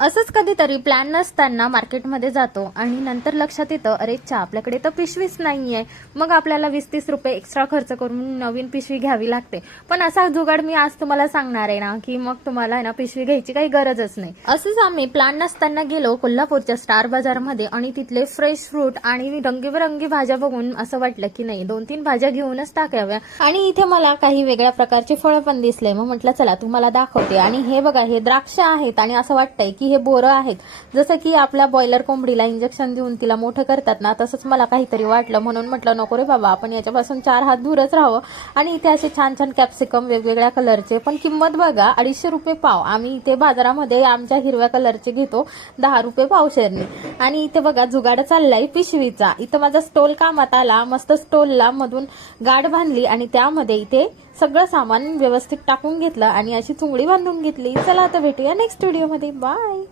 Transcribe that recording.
असंच कधीतरी प्लॅन नसताना मार्केटमध्ये जातो आणि नंतर लक्षात येतं, अरे चा आपल्याकडे तर पिशवीच नाहीये. मग आपल्याला 20-30 रुपये एक्स्ट्रा खर्च करून नवीन पिशवी घ्यावी लागते. पण असा जुगाड मी आज तुम्हाला सांगणार आहे ना, की मग तुम्हाला ना पिशवी घ्यायची काही गरजच नाही. असंच आम्ही प्लॅन नसताना गेलो कोल्हापूरच्या स्टार बाजारमध्ये आणि तिथले फ्रेश फ्रूट आणि रंगीबेरंगी भाज्या बघून असं वाटलं की नाही 2-3 भाज्या घेऊनच टाकाव्या. आणि इथे मला काही वेगळ्या प्रकारचे फळं पण दिसले. मग म्हटलं चला तुम्हाला दाखवते. आणि हे बघा, हे द्राक्ष आहेत आणि असं वाटतंय की हे बोरं आहेत. जसं की आपल्या बॉयलर कोंबडीला इंजेक्शन देऊन तिला मोठं करतात ना, तसंच मला काहीतरी वाटलं. म्हणून म्हटलं नको रे बाबा, आपण याच्यापासून 4 हात दूरच राहावं. आणि इथे असे छान छान कॅप्सिकम वेगवेगळ्या कलरचे, पण किंमत बघा 250 रुपये पाव. आम्ही इथे बाजारामध्ये आमच्या हिरव्या कलरचे घेतो 10 रुपये पावशेरने. आणि इथे बघा जुगाड चाललाय पिशवीचा. इथं माझा स्टोल कामात आला. मस्त स्टोलला मधून गाठ बांधली आणि त्यामध्ये इथे सगळं सामान व्यवस्थित टाकून घेतलं आणि अशी चुंगडी बांधून घेतली. चला आता भेटूया नेक्स्ट व्हिडिओमध्ये. बाय.